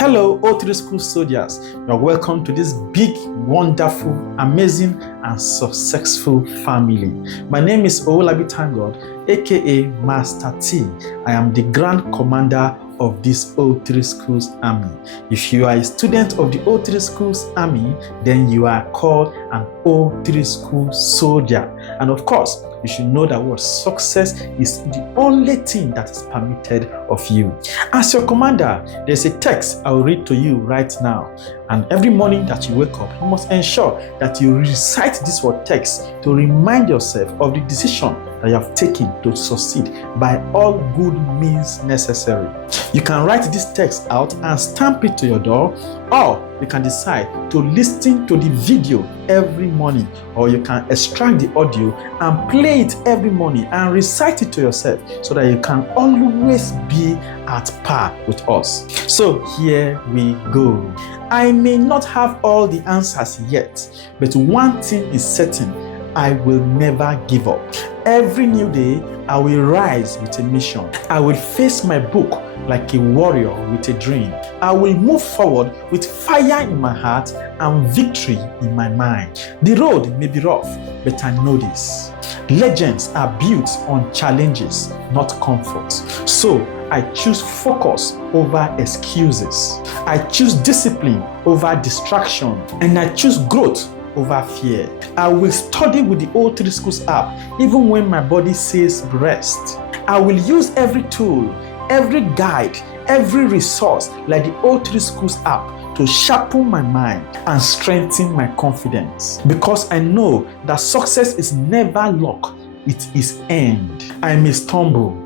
Hello, O3 Schools soldiers. You're welcome to this big, wonderful, amazing, and successful family. My name is Tangod, aka Master T. I am the Grand Commander of this O3 Schools Army. If you are a student of the O3 Schools Army, then you are called an O3 School soldier. And of course, you should know that what success is the only thing that is permitted of you. As your commander, there's a text I will read to you right now. And every morning that you wake up, you must ensure that you recite this word text to remind yourself of the decision that you have taken to succeed by all good means necessary. You can write this text out and stamp it to your door, or you can decide to listen to the video every morning, or you can extract the audio and play it every morning and recite it to yourself so that you can always be at par with us. So here we go. I may not have all the answers yet, but one thing is certain: I will never give up. Every new day, I will rise with a mission. I will face my book like a warrior with a dream. I will move forward with fire in my heart and victory in my mind. The road may be rough, but I know this: legends are built on challenges, not comfort. So I choose focus over excuses. I choose discipline over distraction. And I choose growth over fear. I will study with the O3 Schools app even when my body says rest. I will use every tool, every guide, every resource like the O3 Schools app to sharpen my mind and strengthen my confidence, because I know that success is never luck, it is earned. I may stumble,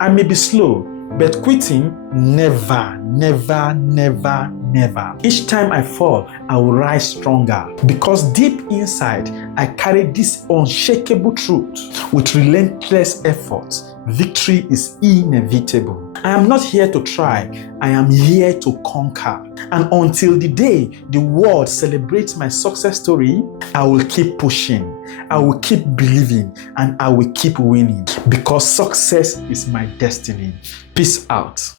I may be slow, but quitting never, never, never, never. Each time I fall, I will rise stronger, because deep inside, I carry this unshakable truth. With relentless effort, victory is inevitable. I am not here to try, I am here to conquer. And until the day the world celebrates my success story, I will keep pushing, I will keep believing, and I will keep winning, because success is my destiny. Peace out.